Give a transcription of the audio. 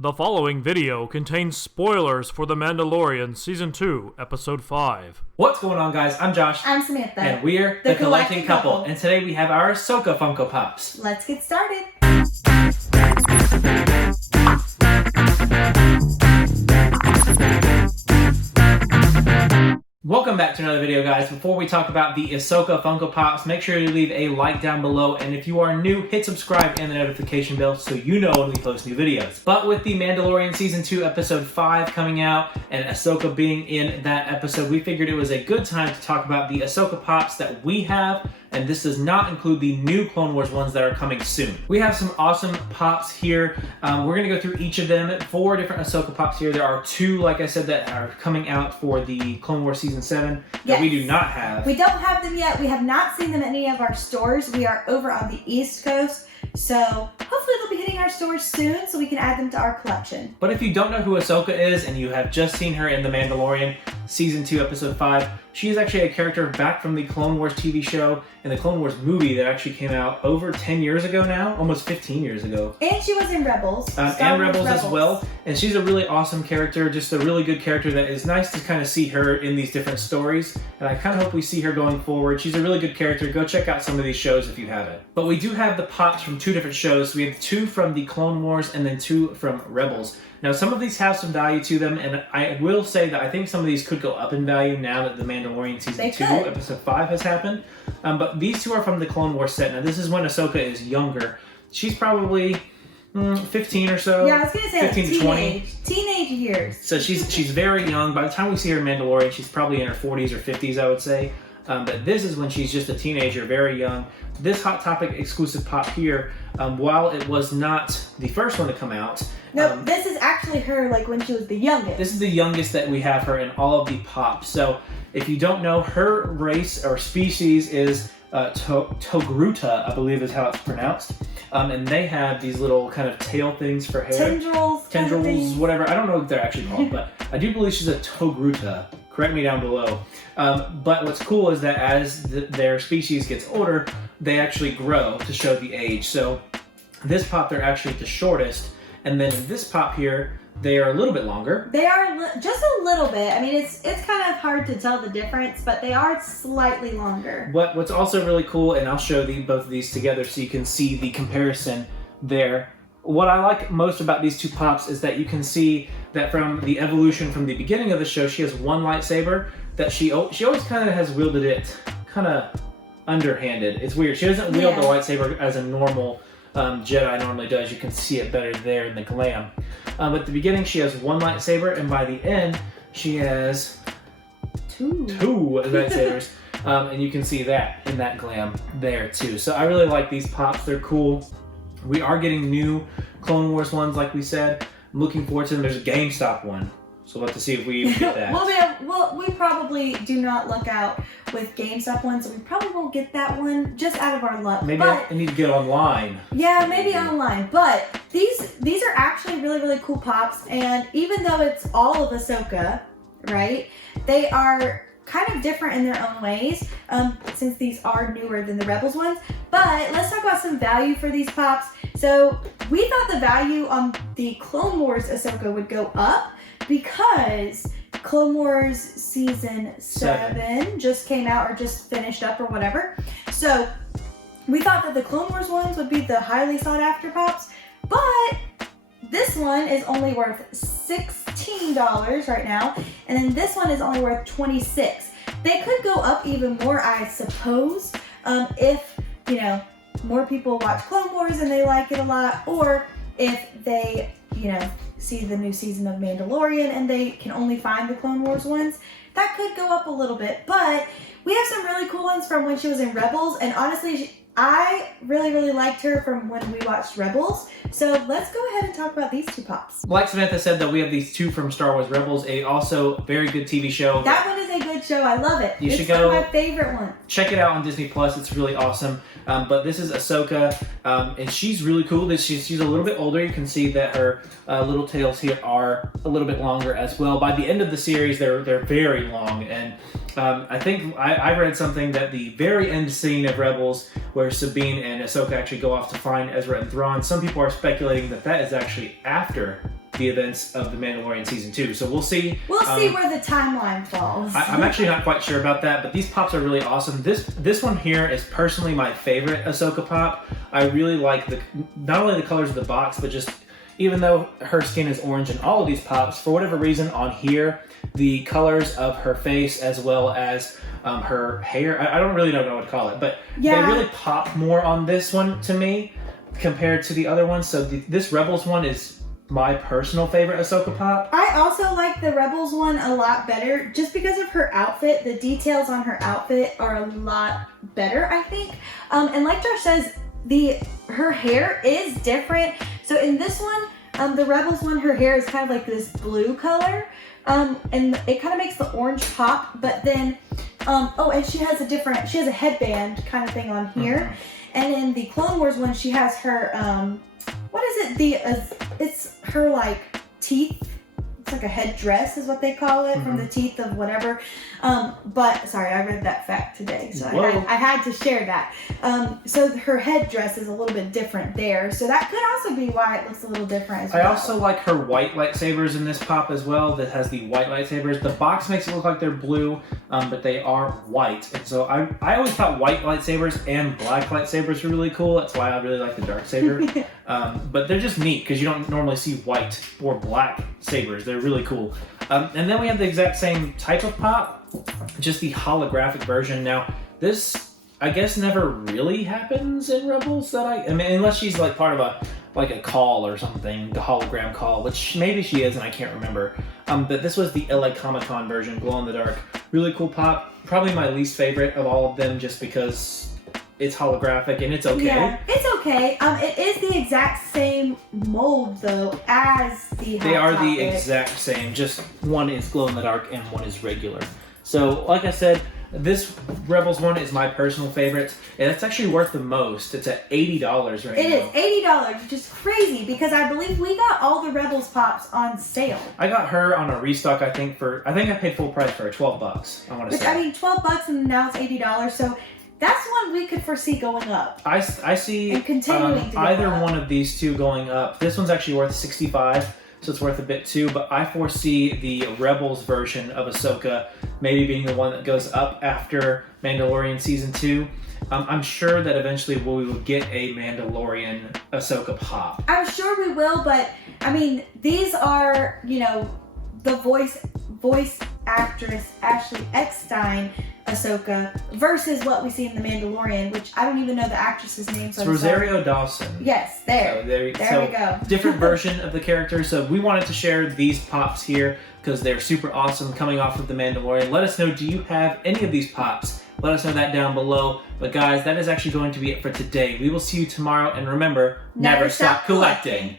The following video contains spoilers for The Mandalorian Season 2, Episode 5. What's going on, guys? I'm Josh. I'm Samantha. And we're the Collecting Couple. And today we have our Ahsoka Funko Pops. Let's get started. Welcome back to another video, guys. Before we talk about the Ahsoka Funko Pops, make sure you leave a like down below, and if you are new, hit subscribe and the notification bell so you know when we post new videos. But with the Mandalorian Season 2 Episode 5 coming out, and Ahsoka being in that episode, we figured it was a good time to talk about the Ahsoka Pops that we have, and this does not include the new Clone Wars ones that are coming soon. We have some awesome pops here. We're going to go through each of them. 4 different Ahsoka Pops here. There are 2, like I said, that are coming out for the Clone Wars Season 7 that we do not have. We don't have them yet. We have not seen them at any of our stores. We are over on the East Coast, so hopefully they'll be hitting our stores soon so we can add them to our collection. But if you don't know who Ahsoka is and you have just seen her in The Mandalorian Season 2 Episode 5, she is actually a character back from the Clone Wars TV show and the Clone Wars movie that actually came out over 10 years ago now, almost 15 years ago. And she was in Rebels. And Rebels as well. And she's a really awesome character, just a really good character that is nice to kind of see her in these different stories. And I kind of hope we see her going forward. She's a really good character. Go check out some of these shows if you haven't. But we do have the pops from 2 different shows. We have 2 from the Clone Wars and then 2 from Rebels. Now, some of these have some value to them, and I will say that I think some of these could go up in value now that The Mandalorian Season 2, Episode 5 has happened. But these 2 are from the Clone Wars set. Now, this is when Ahsoka is younger. She's probably 15 or so. Yeah, I was going to say 15 to 20. Teenage years. So she's very young. By the time we see her in Mandalorian, she's probably in her 40s or 50s, I would say. But this is when she's just a teenager, very young. This Hot Topic exclusive pop here, while it was not the first one to come out. No, this is actually her, like, when she was the youngest. This is the youngest that we have her in all of the pops. So if you don't know, her race or species is Togruta, I believe is how it's pronounced. And they have these little kind of tail things for hair. Tendrils, whatever. I don't know what they're actually called, but I do believe she's a Togruta. Correct me down below. But what's cool is that as their species gets older, they actually grow to show the age. So this pop, they're actually the shortest. And then in this pop here, they are a little bit longer. They are just a little bit. I mean, it's kind of hard to tell the difference, but they are slightly longer. What's also really cool, and I'll show both of these together so you can see the comparison there. What I like most about these 2 pops is that you can see that from the evolution from the beginning of the show, she has one lightsaber that she always kind of has wielded it kind of underhanded. It's weird. She doesn't wield the lightsaber as a normal Jedi normally does. You can see it better there in the glam. But at the beginning, she has one lightsaber, and by the end, she has 2 lightsabers. And you can see that in that glam there too. So I really like these pops. They're cool. We are getting new Clone Wars ones, like we said. I'm looking forward to them. There's a GameStop one. So we'll have to see if we even get that. Well, we probably do not look out with GameStop ones, so we probably won't get that one just out of our luck. Maybe I need to get online. Yeah, maybe online. But these are actually really, really cool pops, and even though it's all of Ahsoka, right, they are kind of different in their own ways, since these are newer than the Rebels ones. But let's talk about some value for these pops. So we thought the value on the Clone Wars Ahsoka would go up because Clone Wars Season 7 just came out or just finished up or whatever. So we thought that the Clone Wars ones would be the highly sought after pops, but this one is only worth $16 right now, and then this one is only worth $26. They could go up even more, I suppose, if, more people watch Clone Wars and they like it a lot, or if they, see the new season of Mandalorian and they can only find the Clone Wars ones. That could go up a little bit, but we have some really cool ones from when she was in Rebels, and honestly, I really, really liked her from when we watched Rebels. So let's go ahead and talk about these 2 pops. Like Samantha said, that we have these 2 from Star Wars Rebels, a also very good TV show. That one is a good show. I love it. You should go. It's one of my favorite ones. Check it out on Disney Plus. It's really awesome. But this is Ahsoka, and she's really cool. She's a little bit older. You can see that her little tails here are a little bit longer as well. By the end of the series, they're very long, and I think I read something that the very end scene of Rebels, where Sabine and Ahsoka actually go off to find Ezra and Thrawn, some people are speculating that is actually after the events of The Mandalorian Season 2. So we'll see. We'll see where the timeline falls. I'm actually not quite sure about that, but these pops are really awesome. This one here is personally my favorite Ahsoka pop. I really like not only the colors of the box, but just even though her skin is orange in all of these pops, for whatever reason on here, the colors of her face as well as her hair, I don't really know what to call it, but they really pop more on this one to me compared to the other ones. So this Rebels one is my personal favorite Ahsoka pop. I also like the Rebels one a lot better just because of her outfit. The details on her outfit are a lot better, I think. And like Josh says, her hair is different. So in this one, the Rebels one, her hair is kind of like this blue color. And it kind of makes the orange pop, but then, and she has a headband kind of thing on here. Mm-hmm. And in the Clone Wars one, she has her, what is it? It's her like teeth. It's like a headdress is what they call it, from the teeth of whatever. But sorry, I read that fact today, so I had to share that. So her headdress is a little bit different there. So that could also be why it looks a little different as well. I also like her white lightsabers in this pop as well. That has the white lightsabers. The box makes it look like they're blue, but they are white. And so I always thought white lightsabers and black lightsabers were really cool. That's why I really like the dark saber. But they're just neat because you don't normally see white or black sabers. They're really cool. And then we have the exact same type of pop, just the holographic version. Now, this, I guess, never really happens in Rebels I mean, unless she's like part of a call or something, the hologram call, which maybe she is and I can't remember. But this was the LA Comic-Con version, glow in the dark. Really cool pop. Probably my least favorite of all of them just because it's holographic and it's okay. Yeah, it's okay. It is the exact same mold though as the They are the exact same, just one is glow in the dark and one is regular. So like I said, this Rebels one is my personal favorite, and it's actually worth the most. It's at $80 right now. It is $80, which is crazy because I believe we got all the Rebels pops on sale. I got her on a restock. I think I paid full price for her, $12. I want to say. I mean, $12 and now it's $80. So that's one we could foresee going up. I see and continuing to go either up. one of these two going up. This one's actually worth $65, so it's worth a bit too. But I foresee the Rebels version of Ahsoka maybe being the one that goes up after Mandalorian Season 2. I'm sure that eventually we will get a Mandalorian Ahsoka pop. I'm sure we will, but I mean, these are, the voice actress Ashley Eckstein Ahsoka versus what we see in The Mandalorian, which I don't even know the actress's name. So it's Rosario Dawson. Yes, there. So we go. Different version of the character. So we wanted to share these pops here because they're super awesome coming off of The Mandalorian. Let us know, do you have any of these pops? Let us know that down below. But guys, that is actually going to be it for today. We will see you tomorrow. And remember, never stop collecting.